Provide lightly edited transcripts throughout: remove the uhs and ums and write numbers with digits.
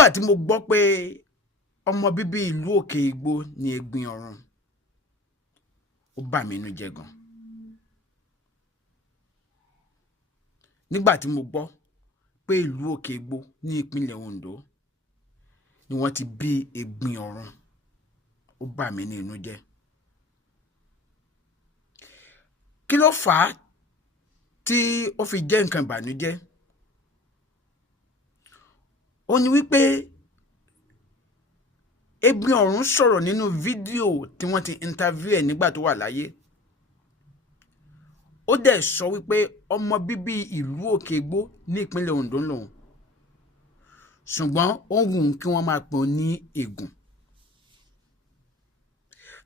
nígbà tí mo gbọ́ pé ọmọ bíbí ìlú Òkè Igbó ni Ẹ̀gbin Ọ̀run, ó bà mí nínú jẹ́ gan. Nígbà tí mo gbọ́ pé ìlú Òkè Igbó ní ìpínlẹ̀ Ondo ni wọ́n ti bí Ẹ̀gbin Ọ̀run, ó bà mí nínú jẹ́. Kí ló fà á tí ó fi jẹ́ nǹkan ìbànújẹ́? Ó ní wípé Ẹ̀gbin Ọ̀run sọ̀rọ̀ nínú fídíò tí wọ́n ti interview ẹ̀ nígbà tó wà láyé. Ó dẹ̀ sọ wípé ọmọ bíbí ìlú Òkè Igbó ní ìpínlẹ̀ Ondo lòun, ṣùgbọ́n ó wù kí wọ́n máa pè ó ní Ègùn.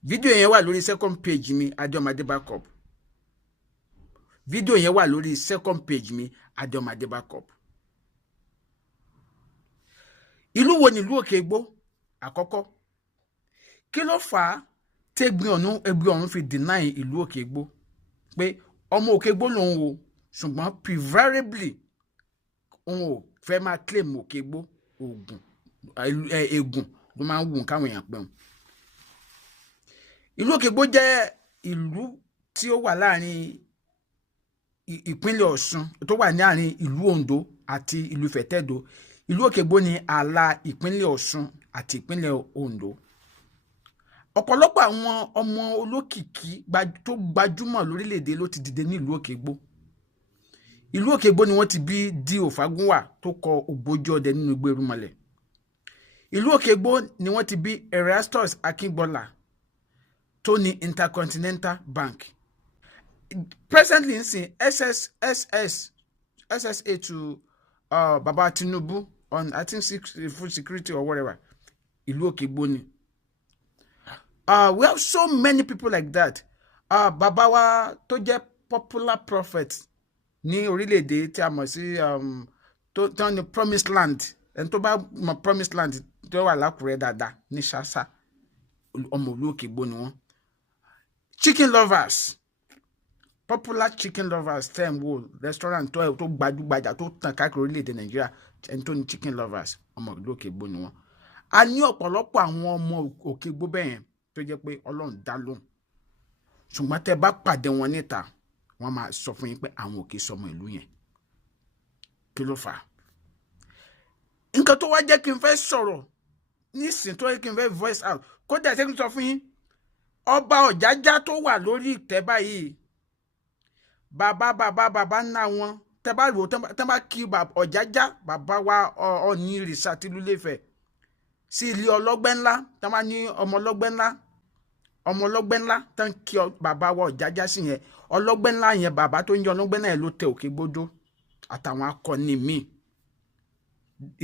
Fídíò yẹn wà lórí second page mi, Adeomade Backup. Fídíò yẹn wà lórí second page mi, Adeomade Backup. Ìlú wo ni ìlú Òkè Igbó? Àkọ́kọ́, kí ló fà á tí Ẹ̀gbin Ọ̀run fi deny ìlú Òkè Igbó pé ọmọ Òkè Igbó lòun o, ṣùgbọ́n preferably òun ò fẹ́ máa claim Òkè Igbó, Ègùn ló máa ń wù káwọn èèyàn pẹ̀hùn. Ìlú Òkè Igbó jẹ́ ìlú tí ó wà láàrin ìpínlẹ̀ Ọ̀ṣun, tó wà ní àárín ìlú Ondo àti ìlú Ìfẹ́tẹ̀dó. Ìlú Òkè Igbó ní ààlà ìpínlẹ̀ Ọ̀ṣun àti ìpínlẹ̀ Ondo. Ọ̀pọ̀lọpọ̀ àwọn ọmọ olókìkí tó gbajúmọ̀ lórílẹ̀‐èdè ló ti dìde ní ìlú Òkè Igbó. Ìlú Òkè Igbó ni wọ́n ti bí D.O. Fágúnwà tó kọ Ògbójú Ọdẹ nínú Igbó Irúnmọlẹ̀. Ìlú Òkè Igbó ni wọ́n ti bí Erastus Akíngbọ́lá tó ní Intercontinental Bank. Presently nsìn SSA to Baba Tinubu on I think food security or whatever. Ìlú Òkè Igbó ni. We have so many people like that. Bàbá wa tó jẹ́ popular prophet ní orílẹ̀-èdè tí a mọ̀ sí tó ní Promised Land. Ẹni tó bá mọ̀ Promised Land tó wà lákùrẹ́ dáadáa ní Ṣàṣà, ọmọ ìlú Òkè Igbó ni wọ́n. Chicken lovers, popular chicken lovers, tẹ̀ ń wò restaurant tó gbajúgbajà tó tàn káàkiri orílẹ̀-èdè Nàìjíríà, ẹni tó ní chicken lovers, ọmọ ìlú Òkè Igbó ni wọ́n. A ní ọ̀pọ̀lọpọ̀ àwọn ọmọ Òkè Igbó bẹ́ẹ̀ tó jẹ́ pé Ọlọ́run dá lóhùn, ṣùgbọ́n tẹ́ bá pàdé wọn níta wọ́n máa sọ fún yín pé àwọn ò kì í sọmọ ìlú yẹn. Kí ló fà á? Nǹkan tó wá jẹ́ kí n fẹ́ sọ̀rọ̀ nísìnyí, tó yẹ kí n fẹ́ voice out, kódà ṣé kí n sọ fún yín, ọba Ọ̀jájá tó wà lórí ìtẹ́ báyìí, bàbá ńlá wọn, tẹ́ bá wò tẹ́ bá kí Ọ̀jájá, bàbá wa Ọọ̀ni Ìrìṣà tìlú Ilé-Ifẹ̀, sí ilé ọlọ́gbẹ́ ńlá, tẹ́ bá ní ọmọ ọlọ́gbẹ́ ńlá tán kí bàbá wa Ọ̀jájá sí yẹn. Ọlọ́gbẹ́ ńlá yẹn, bàbá tó ń jẹ́ ọlọ́gbẹ́ náà ló tẹ Òkè Igbó dó àtàwọn akọni míì.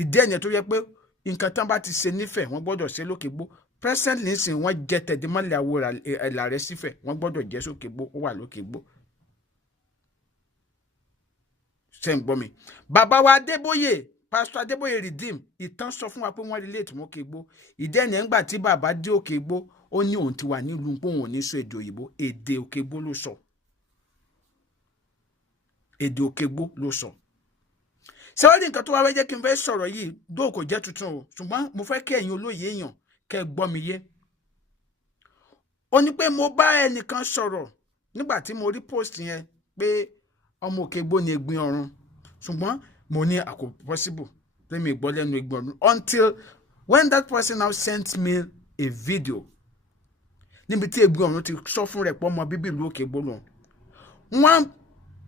Ìdí ẹ̀yẹn tó yẹ pé nǹkan tán bá ti ṣe nífẹ̀ẹ́ wọ́n gbọ́dọ̀ ṣe lókè Igbó. Presently nsìn wọ́n jẹ́ tẹ̀dímọ́lẹ̀ àwo ẹ̀là rẹ̀ sífẹ̀, wọ́n gbọ́dọ̀ jẹ́ sókè Igbó, ó wà lókè Igbó. Ṣé ń gbọ́ mi? Bàbá wa Adébóyè, Pastor Adébóyè Redeem, ìtàn sọ fún wa pé wọ́n relate mọ́ Òkè Igbó. Ìdí ẹ̀yẹn ńgbà tí bàbá dé Òkè Igbó, ó ní òun ti wà nílùú pé òun ò ní sọ èdè òyìnbó, èdè Òkè Igbó ló sọ. Èdè Òkè Igbó ló sọ. Ṣé wọ́n rí nǹkan tó wá wẹ́ jẹ́ kí n fẹ́ sọ̀rọ̀ yìí, dóò kò jẹ́ tuntun o, ṣùgbọ́n mo fẹ́ kí ẹ̀yin olóye èèyàn kẹ́ gbọ́ mi yé. Ó ní pé mo bá ẹnìkan sọ̀rọ̀ nígbà tí mo rí post yẹn pé ọmọ Òkè Igbó ni Ẹ̀gbin Ọ̀run, ṣùgbọ́n mo ní àkó possible lẹ́mi ìgbọ́ lẹ́nu Ẹ̀gbin Ọ̀run until when that person now sent me a video níbi tí Ẹ̀gbin Ọ̀run ti sọ fún rẹ̀ pé ọmọ bíbí ìlú Òkè Igbó lòun. Wọ́n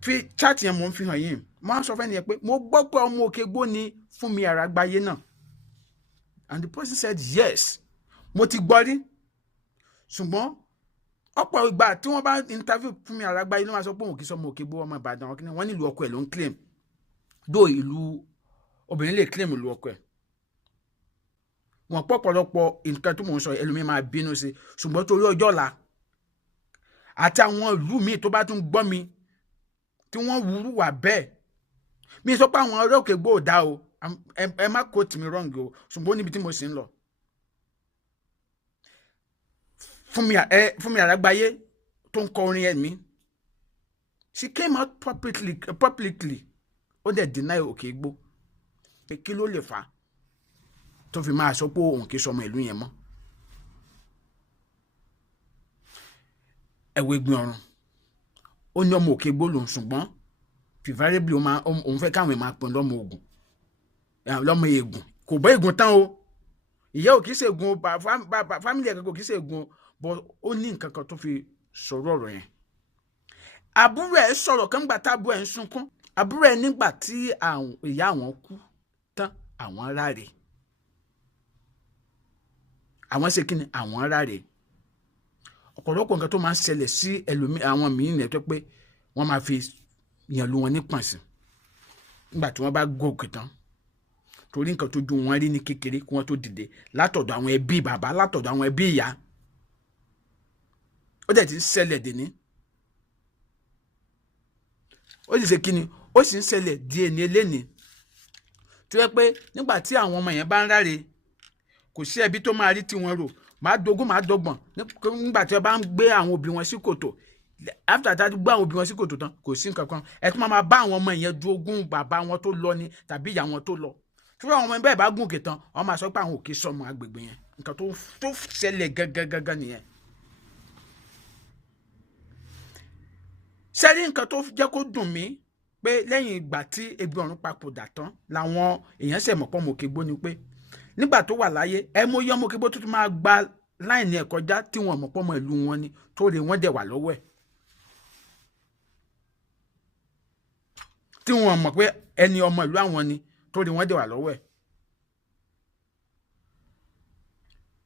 fi chat yẹn mo ń fi hàn yín, wọ́n sọ fẹ́ nìyẹn pé mo gbọ́ pé ọmọ Òkè Igbó ni Fúnmi Àràgbáyé náà, and the person said yes, mo ti gbọ́ rí, ṣùgbọ́n ọ̀pọ̀ ìgbà tí wọ́n bá interview Fúnmi Àràgbáyé ló máa sọ pé òun kì í sọ ọmọ Òkè Igbó, ọmọ Ìbàdàn, wọ́n nílùú ọkọ ẹ̀ ló ń claim, dó ìlú obìnrin lè claim ìlú ọkọ ẹ̀. Wọ́n pọ̀pọ̀lọpọ̀ nǹkan tó mò ń sọ ẹlòmíín máa bínú sí, ṣùgbọ́n torí ọjọ́ ọ̀la àti àwọn ìlú míì tó bá tún gbọ́ mi tí wọ́n wúrú wà bẹ́ẹ̀, mi sọ pé àwọn ọ̀rẹ́ Òkè Igbó ò dá o, ẹ má quote mi wrong o, ṣùgbọ́n níbi tí mo sì ń lọ. Fúnmi Àràgbáyé tó ń kọ orin ẹ̀mí, she came out publicly ó dẹ̀ deny Òkè Igbó pé kí ló lè fà á. tó fi máa sọ pé òun kì í sọmọ ìlú yẹn mọ́. Ẹ̀wọ̀ Ẹ̀gbin Ọ̀run ó ní ọmọ Òkègbó lòun, ṣùgbọ́n preferably òun fẹ́ káwọn máa pín lọ́mọ Ògùn, lọ́mọ Ègùn. Kò bọ́ Ègùn tán o, ìyá ò kì í ṣe Ègùn o, family ẹ̀ kò kì í ṣe Ègùn o, but ó ní nǹkan kan tó fi sọ̀rọ̀ ọ̀rọ̀ yẹn. Àbúrò ẹ̀ sọ̀rọ̀ kan nígbà tábúrò ẹ̀ ń sunkún. Àbúrò ẹ̀ nígbà tí ìyá àwọn kú tán, àwọn ráre. Àwọn ṣe kí ni? Àwọn ráre. Ọ̀pọ̀lọpọ̀ nǹkan tó máa ń ṣẹlẹ̀ sí àwọn míì ní ẹ̀tọ́ pé wọ́n máa fi yàn lu wọn ní pọ̀nsìn nígbà tí wọ́n bá gòkè tán, torí nǹkan tó ju wọn rí ní kékeré kí wọ́n tó dìde látọ̀dọ̀ àwọn ẹbí bàbá, látọ̀dọ̀ àwọn ẹbí ìyá. Ó dẹ̀ ti ń ṣẹlẹ̀ dèní. Ó sì ṣe kí ni? Ó sì ń ṣẹlẹ̀ di èní eléni, tó yẹ pé nígbà tí àwọn ọmọ yẹn bá ń ráre, kò sí ẹbí tó máa rí tí wọ́n rò. Máa dogún máa dọ́gbọ̀n nígbà tí wọ́n bá ń gbé àwọn òbí wọn sí kòtò. After that, gbé àwọn òbí wọn sí kòtò tán, kò sí nǹkan kan. Ẹ tún máa bá àwọn ọmọ yẹn du ogún bàbá wọn tó lọ ni tàbí ìyá wọn tó lọ. Tí àwọn ọmọ bẹ́ẹ̀ bá gùn òkè tán, wọ́n máa sọ pé àwọn òkè sọmọ agbègbè yẹn. Nǹkan tó ṣẹlẹ̀ gangan nìyẹn. Sẹ́rí nǹkan tó jẹ́ kó dùn mí pé lẹ́yìn ìgbà tí Ẹ̀gbin Ọ̀run papòdà tán làwọn èèyàn ṣẹ̀ mọ̀ pé ọmọ Òkègbó ni pé nígbà tó wà láyé mo yọ ọmọ Òkègbó tó tún máa gba láìní ẹ̀ kọjá tí wọ́n mọ̀ pé ọmọ ìlú wọn ni, tó rè wọ́n dẹ̀ wà lọ́wọ́ ẹ̀, tí wọ́n mọ̀ pé ẹni ọmọ ìlú àwọn ni, tó rè wọ́n dẹ̀ wà lọ́wọ́ ẹ̀.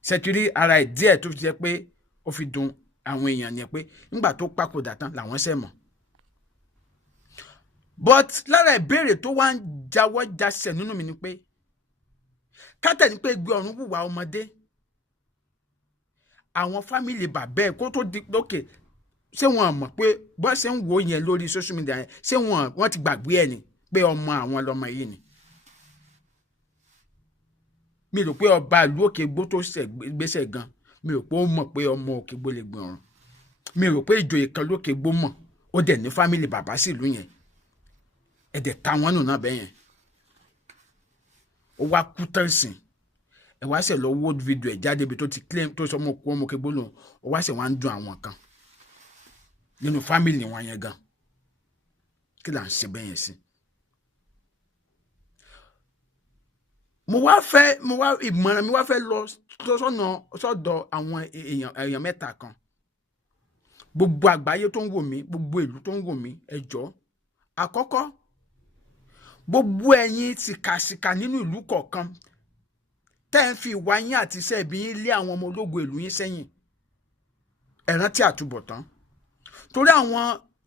Ṣètìrí ara ẹ̀ díẹ̀ tó fi jẹ́ pé ó fi dùn àwọn èèyàn yẹn pé nígbà tó papòdà tán làwọn ṣẹ̀ mọ̀. But lára ìbéèrè tó wá ń jáwọ́ jásẹ̀ nínú mi ni pé kátẹ̀ ní pé Ẹ̀gbin Ọ̀run hùwà ọmọdé, àwọn fámìlì bàbá ẹ̀ kó tó di lókè, ṣé wọn mọ̀ pé bọ́ ṣe ń wò yẹn lórí social media yẹn, ṣé wọ́n ti gbàgbé ẹ̀ ni pé ọmọ àwọn lọmọ yìí ni? Mi rò pé ọba ìlú Òkègbó tó gbéṣẹ̀ gan, mi rò pé ó mọ̀ pé ọmọ Òkègbó l'Ẹ̀gbin Ọ̀run. Mi rò pé ìjòyè kan l'Òkègbó mọ̀, ó dẹ̀ ní fámìlì bàbá sí ìlú yẹn. Ẹ̀dẹ̀ ta wọ́n nù náà bẹ́ẹ̀ yẹn. Ó wá kú tán sìn. Ẹ wá ṣe lọ wọ́ọ̀dù fídíò ẹ̀ jáde bí tó ti claim tó sọ ọmọ Òkègbó lòun. Ó wá ṣe wá ń dùn àwọn kan nínú fámìlì wọn yẹn gan. Kí là ń ṣe bẹ́ẹ̀ yẹn sí? Ìmọ̀ràn mi wá fẹ́ lọ sọ́dọ̀ àwọn èèyàn mẹ́ta kan. Gbogbo àgbáyé tó ń wò mí, gbogbo ìlú tó ń wò mí, ẹ jọ̀ọ́. Àkọ́kọ́, gbogbo ẹ̀yin tìkàsìkà nínú ìlú kọ̀ọ̀kan tẹ́ ń fi ìwà yín àti iṣẹ́ ibi yín lé àwọn ọmọ ológo ìlú yín sẹ́yìn, ẹ rántí àtúbọ̀tán. Torí àwọn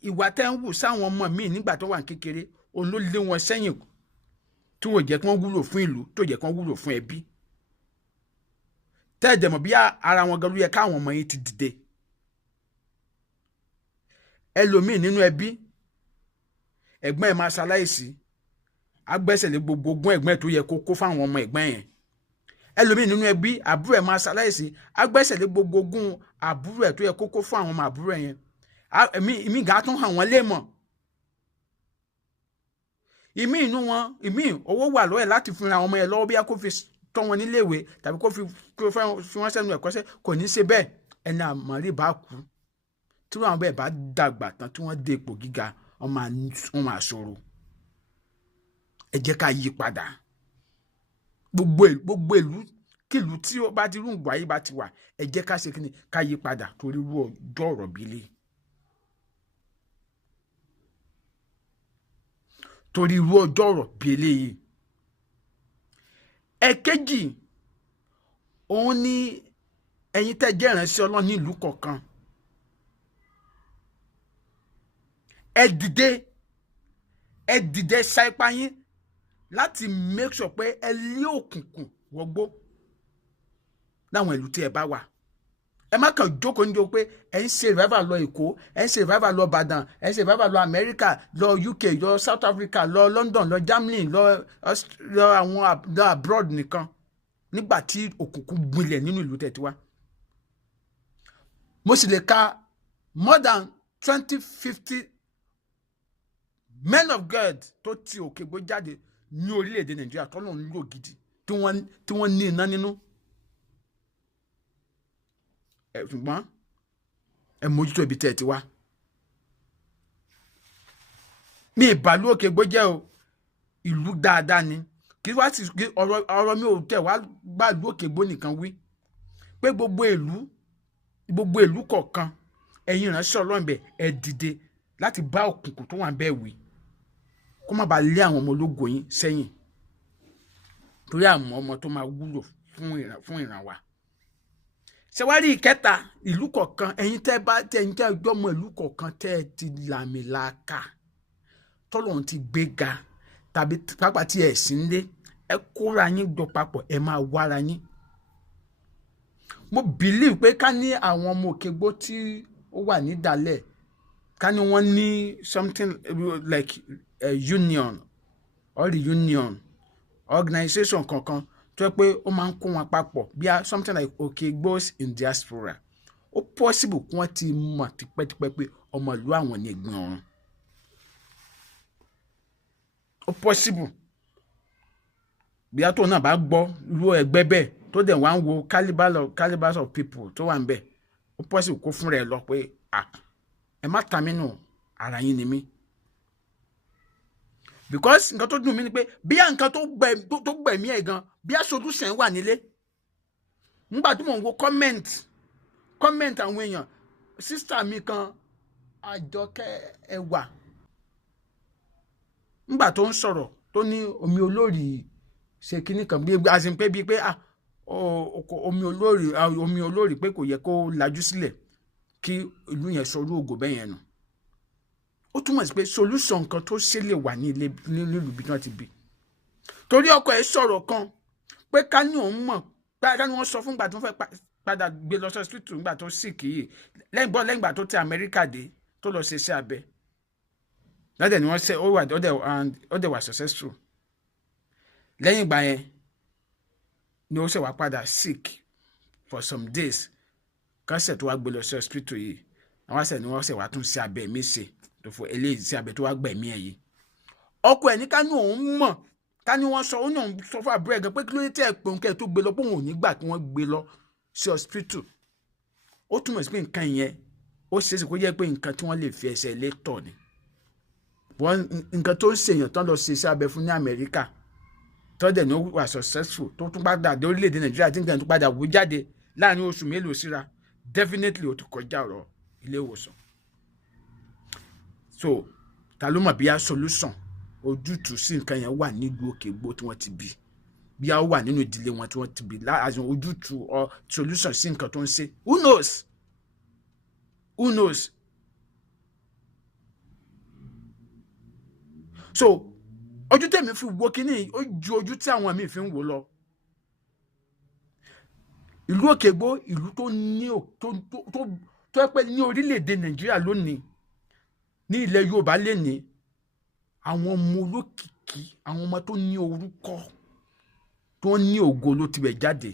ìwà tẹ́ ń wù sáwọn ọmọ míì nígbà tó wà ní kékeré, òun ló lé wọn sẹ́yìn tí wọ́n jẹ́ kí wọ́n wúlò fún ìlú, tó jẹ́ kí wọ́n wúlò fún ẹbí. Tẹ́ ẹ dẹ̀ mọ̀ bí ara wọn gan ló yẹ káwọn ọmọ yín ti dìde. Ẹlòmíì nínú ẹbí, ẹ̀gbọ́n ẹ̀ máa ṣaláìsí, agbẹ́sẹ̀ lé gbogbo ogún ẹ̀gbọ́n ẹ̀ tó yẹ kó kó fáwọn ọmọ ẹ̀gbọ́n yẹn. Ẹlòmíì nínú ẹbí, àbúrò ẹ̀ máa ṣaláìsí, agbẹ́sẹ̀ lé gbogbo ogún àbúrò ẹ̀ tó yẹ kó kó fún àwọn ọmọ àbúrò yẹn. Ìmí gà tún hàn wọ́n lé mọ̀. Ìmí inú wọn, owó wà lọ́wọ́ ẹ̀ láti fúnra ọmọ ẹ̀ lọ́wọ́ bí a kò fi tọ́ wọn níléèwé tàbí kó fi wọ́n sẹ́nu ẹ̀kọ́ṣẹ́, kò ní ṣe bẹ́ẹ̀. Ẹni àmọ́rí bá kú, tí wọ́n bẹ́ẹ̀ bá dàgbà tán tí wọ́n dé ipò gíga, wọ́n máa ṣòro. Ẹ jẹ́ ká yí padà. Gbogbo ìlú kílù tí ó bá ti rú ìgbà yìí bá ti wà, ẹ jẹ́ ká ṣe kí ni, ká yí padà torí irú ọjọ́ ọ̀rọ̀ bí lé. Torí irú ọjọ́ ọ̀rọ̀ bí eléyìí. Ẹ̀kejì, òun ni ẹ̀yin tẹ́ jẹ́ ìránṣẹ́ Ọlọ́run ní ìlú kọ̀ọ̀kan. Ẹ dìde sa ipá yín láti make sure pé ẹ lé òkùnkùn wọgbó láwọn ìlú tí ẹ bá wà. Ẹ má kàn jókòó ní pé ẹ ń ṣe revival lọ Èkó, ẹ ń ṣe revival lọ Ìbàdàn, ẹ ń ṣe revival lọ Amẹ́ríkà, lọ UK, lọ South Africa, lọ London, lọ Germany, lọ abroad nìkan, nígbà tí òkùnkùn gbilẹ̀ nínú ìlú tẹ̀ tí wá. Mo sì lè ka more than 20-50 men of God tó ti Òkègbó jáde ní orílẹ̀-èdè Nàìjíríà tó lọ́n ń lò gidi tí wọ́n ní iná nínú. Ṣùgbọ́n ẹ mójútó ibi tẹ́ ẹ ti wá. Mi ìbàlú Òkègbó jẹ́ o, ìlú dáadáa ni. Kí wá sí ọ̀rọ̀ mi ò tẹ̀ wá gbàlú Òkègbó nìkan wí. Pé gbogbo ìlú kọ̀ọ̀kan ẹ̀yin ìránṣẹ́ Ọlọ́run bẹ̀ ẹ dìde láti bá òkùnkùn tó wà ń bẹ̀ wí. Kó má bàa lé àwọn ọmọ ológo yín sẹ́yìn. Torí àwọn ọmọ tó máa wúlò fún ìran wa. Ṣé wá rí ìkẹta ìlú kọ̀ọ̀kan ẹ̀yin tẹ́ gbọ́mọ ìlú kọ̀ọ̀kan tẹ́ ti làmìlaka tọ́lọ́run ti gbéga tàbí pápá tí ẹ̀ sí nílé ẹ kóra yín jọ papọ̀ ẹ máa wára yín. Mo believe pé ká ní àwọn ọmọ Òkègbó tí ó wà nídàálẹ̀ ká ní wọ́n ní something like a union or reunion organization kankan tó yẹ pé ó máa ń kó wọn papọ̀ bí i something like Òkègbós in diaspora. Ó possible kí wọ́n ti mọ̀ tipẹ́tipẹ́ pé ọmọ ìlú àwọn ní Ẹ̀gbin Ọ̀run. Ó possible bí a tó náà bá gbọ́ irú ẹgbẹ́ bẹ́ẹ̀ tó dẹ̀ wá ń wo calibers of people tó wà ń bẹ̀. Ó possible kó fún rẹ̀ lọ pé ẹ má ta mí nù, ara yín ni mí. Because nǹkan tó dùn mí ni pé bí a nǹkan tó gbẹ̀mí ẹ̀ gan bí a solution wà nílé. Nígbà tí mò ń wo comment àwọn èèyàn, sister mi kan Àjọkẹ́ Ẹwà nígbà tó ń sọ̀rọ̀ tó ní omi olórí ṣe kíní kan bí azin pé bíi pé omi olórí pé kò yẹ kó lajú sílẹ̀ kí ìlú yẹn sọrú ògo bẹ́ẹ̀ yẹn nù. Ó túmọ̀ sí pé solution kan tó ṣe lè wà nílùú bí wọ́n ti bí. Torí ọkọ ẹ̀ sọ̀rọ̀ kan pé ká ní òun mọ̀ ká ní wọ́n sọ fún ìgbà tó fẹ́ padà gbé lọ sí hospital nígbà tó sick yìí lẹ́yìn ìgbà tó ti Amẹ́ríkà dé tó lọ ṣe iṣẹ́ abẹ. Lọ́dẹ̀ ni wọ́n ṣe ó dẹ̀ wà successful. Lẹ́yìn ìgbà yẹn ni ó ṣe wá padà sick for some days. Kánṣẹ̀ tó wá gbé lọ sí hospital yìí àwọn àṣẹ ni wọ́n ṣe wá tún ṣe abẹ mi ṣe tó fọ eléyìí sí abẹ tó wá gbẹ̀mí ẹ̀ yìí. Ọkọ ẹ̀ ní ká ní òun mọ̀ ká ní wọ́n sọ ó náà sọ fún àbúrò ẹ̀ gan pé kí ló dé tẹ́ ẹ̀ pé òun kẹ́ ẹ̀ tó gbé lọ pé òun ò ní gbà kí wọ́n gbé lọ sí hospital. Ó túmọ̀ sí pé nǹkan yẹn ó ṣeé ṣe kó jẹ́ pé nǹkan tí wọ́n lè fi ẹsẹ̀ lé tọ̀ ni. Nǹkan tó ń ṣèyàn tán lọ ṣe iṣẹ́ abẹ fún ní Amẹ́ríkà tó dẹ̀ ní ó wà successful tó tún padà dé orílẹ̀-èdè Nàìjíríà tí nǹkan tó padà wú jáde láàrin oṣù mélòó síra definitely ó ti kọjá ọ̀rọ̀ ilé ìwòsàn. So ta ló mọ̀ bí a solution ojútùú sí nǹkan yẹn wà nílùú Òkègbó tí wọ́n ti bí bí a wà nínú ìdílé wọn tí wọ́n ti bí láàrin ojútùú or solution sí nǹkan tó ń ṣe. Who knows? So ojú tèmi fi wo kíní ó ju ojú tí àwọn míì fi ń wò lọ. Ìlú Òkègbó ìlú tó ní tó yẹ pé ní orílẹ̀-èdè Nàìjíríà lónìí ní ilẹ̀ Yorùbá lénìí àwọn ọmọ olókìkí àwọn ọmọ tó ní orúkọ tó ní ògo ló ti bẹ̀ jáde.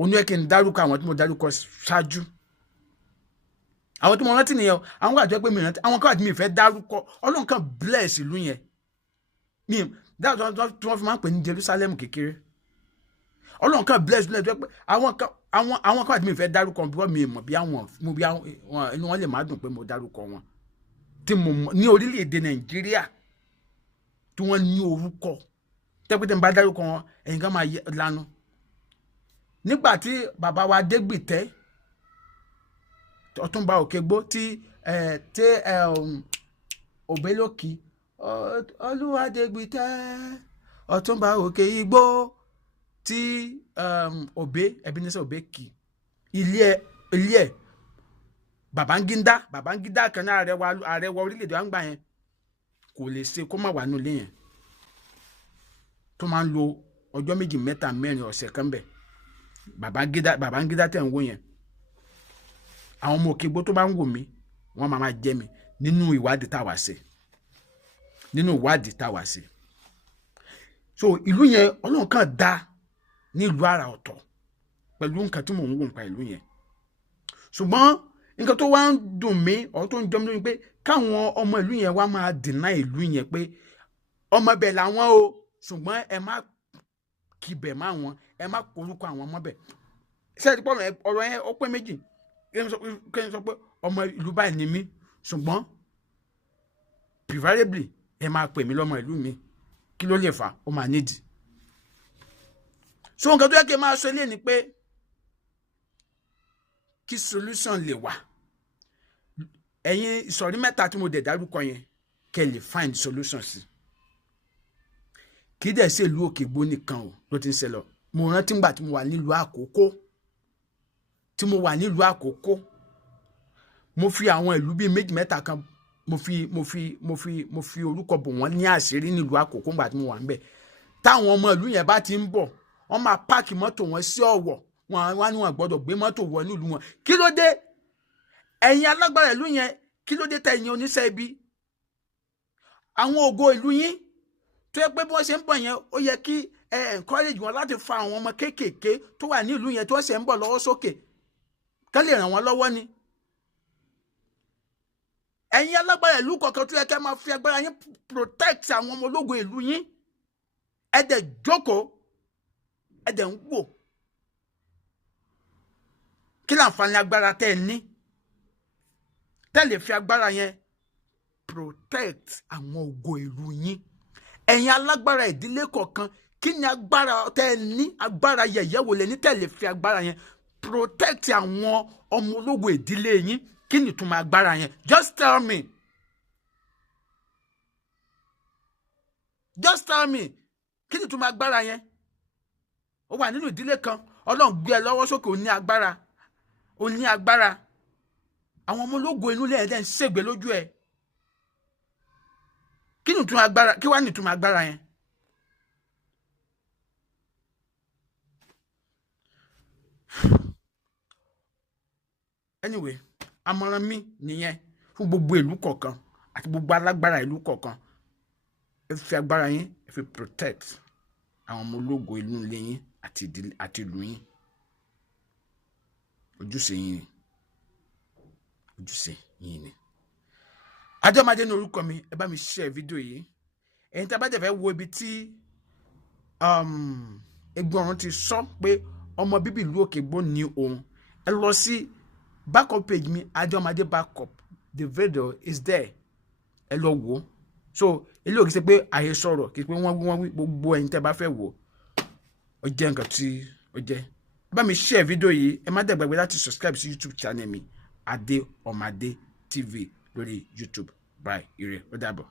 Onú ẹ̀ kí n dárúkọ àwọn tí mo dárúkọ ṣáájú. Àwọn tí mo rántí nìyẹn àwọn kan àjọ pé mi rántí àwọn kan àti mi fẹ́ dárúkọ Ọlọ́run kan bless ìlú yẹn mi dáàtọ̀ tí wọ́n fi máa ń pè ní Jerusalem kékeré. Ọlọ́run kan bless ìlú yẹn tó pé àwọn kan àti mi fẹ́ dárúkọ bí wọ́n mi mọ̀ bí àwọn inú wọn lè má dùn pé mo dárúkọ wọn tí mo mọ̀ ní orílẹ̀-èdè Nàìjíríà tí wọ́n ní orúkọ tẹ́pẹ́tẹ́ ń bá dárúkọ wọn ẹ̀yin kan máa lanu. Nígbà tí bàbá wa Adégbìtẹ́ Ọ̀túnba Òkègbó tí Òbélókì Olúwadégbìtẹ́ Ọ̀túnba Òkègbó tí Ebenezer Obey kì ilé ẹ̀ Babangida kan náà ààrẹ wa orílẹ̀-èdè wa ń gbà yẹn kò lè ṣe kó má wà nínú ilé yẹn tó máa ń lo ọjọ́ méjì mẹ́ta mẹ́rin ọ̀sẹ̀ kan bẹ̀. Babangida tẹ̀ ń wò yẹn àwọn ọmọ Òkègbó tó bá ń wò mí wọ́n máa jẹ́ mi nínú ìwádìí tá a wá sí. So ìlú yẹn Ọlọ́run kan dá ní ìlú àrà ọ̀tọ̀ pẹ̀lú nǹkan tí mò ń wò nípa ìlú yẹn. Ṣùgbọ́n nǹkan tó wá ń dùn mí ọ̀ tó ń jọ mí lórí pé káwọn ọmọ ìlú yẹn wá máa deny ìlú yẹn pé ọmọ ibẹ̀ làwọn o ṣùgbọ́n ẹ má kibẹ̀ má wọn ẹ má korúkọ àwọn ọmọ bẹ̀ ṣe ti pọ̀lọ̀ ọ̀rọ̀ yẹn ó pé méjì kí n sọ pé ọmọ ìlú báyìí ni mí ṣùgbọ́n preferably ẹ máa pè mí lọ́mọ ìlú mi kí ló lè fà ó máa nídìí. so nǹkan tó yẹ kí n máa sọ ilé ni pé kí solution lè wà ẹ̀yin ìsọ̀rí mẹ́ta tí mo dẹ̀ dárúkọ yẹn kẹ́ lè find solution sí. kì í dẹ̀ ṣe ìlú Òkègbó nìkan o ló ti ń ṣẹlẹ̀ mo rántí ngbà tí mo wà nílùú Àkókó mo fi àwọn ìlú bíi méjì mẹ́ta kan mo fi orúkọ bò wọ́n ní àṣírí nílùú Àkókó ngbà tí mo wà ń bẹ̀ táwọn ọmọ ìlú yẹn bá ti ń bọ̀ wọ́n máa páàkì mọ́tò wọn sí Ọ̀wọ̀ wọn ní wọn gbọ́dọ̀ gbé mọ́tò wọ nílùú wọn kí ló dé ẹ̀yin alágbára ìlú yẹn kí ló dé tẹ̀yin oníṣẹ́ ibi àwọn ògo ìlú yín tó yẹ pé bí wọ́n ṣe ń bọ̀ yẹn ó yẹ kí encourage wọn láti fa àwọn ọmọ kéékèèké tó wà ní ìlú yẹn tó ṣe ń bọ̀ lọ́wọ́ sókè kán lè ràn wọ́n lọ́wọ́ ni. ẹ̀yin alágbára ìlú kọ̀ọ̀kan tó yẹ kẹ́ máa fi agbára yín protect àwọn ọmọ ológo ìlú yín ẹ dẹ̀ jókòó ẹ dẹ̀ ń wò kí láǹfààní agbára tẹ́ ẹ ní tẹ́ lè fi agbára yẹn protect àwọn ògo ìlú yín. ẹ̀yin alágbára ìdílé kọ̀ọ̀kan kí ni agbára tẹ́ ẹ ní agbára yẹ̀yẹ́ wò lẹ ní tẹ́ lè fi agbára yẹn protect àwọn ọmọ ológo ìdílé yín kí ni ìtumọ̀ agbára yẹn just tell me kí ni ìtumọ̀ agbára yẹn. ó wà nínú ìdílé kan Ọlọ́run gbé ẹ lọ́wọ́ sókè ó ní agbára àwọn ọmọ ológo inú lẹ́yìn dẹ́ ń ṣègbè lójú ẹ̀ kí ni ìtumọ̀ agbára kí wàá ní ìtumọ̀ agbára yẹn. anyway àmọ̀ràn mi nìyẹn fún gbogbo ìlú kọ̀ọ̀kan àti gbogbo alágbára ìlú kọ̀ọ̀kan ẹ fi agbára yín ẹ fi protect àwọn ọmọ ológo inú ilé yín àti ìlú yín ojúṣe yín ni. Àjọmádé ní orúkọ mi ẹ bá mi share fídíò yìí ẹ̀yin tí a bá jẹ́ fẹ́ wo ibi tí Ẹ̀gbọ́n Ọ̀run ti sọ pé ọmọ bíbí ìlú Òkègbó ní òun ẹ lọ sí backup page mi Àjọmádé backup the video is there ẹ lọ wò so ilé òkè ṣe pé àyè sọ̀rọ̀ kì í pé wọ́n wí gbogbo ẹ̀yin tẹ́ bá fẹ́ wò ó jẹ́ nǹkan tí ó jẹ́ bá mi share fídíò yìí ẹ má dẹ̀ gbàgbé láti subscribe sí YouTube channel mi Ade Omade TV lórí YouTube bye ire ó dàbọ̀.